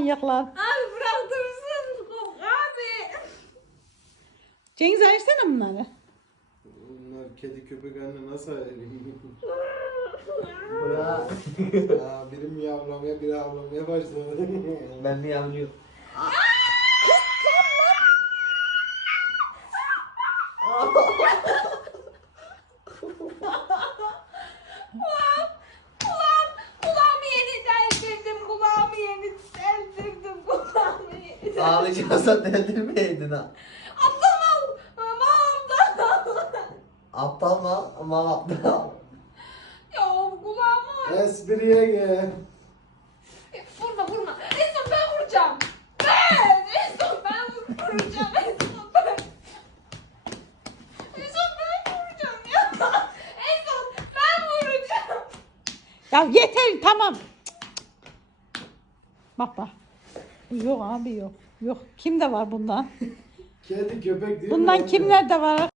Aman yaklan. Abi bıraktım sen abi. Cengiz ayırsana bunları. Bunlar kedi köpek anne nasıl ayırayım? Bırak. ya birim yavlamaya biri avlamaya başladı. ben mi yavlıyorum? Ağlayacaksa dedim miydin ha? Aptal mal. Mama aptal. Aptal mal. Mal aptal. Ya kulağıma. Espriye gel. Ya, vurma vurma. En son ben vuracağım. Ben. En son ben vuracağım. En son. Ben... Ya yeter tamam. Cık, cık. Bak bak Yok abi yok. Yok kim de var bundan? Kedi köpek değil Bundan mi? kimler de var?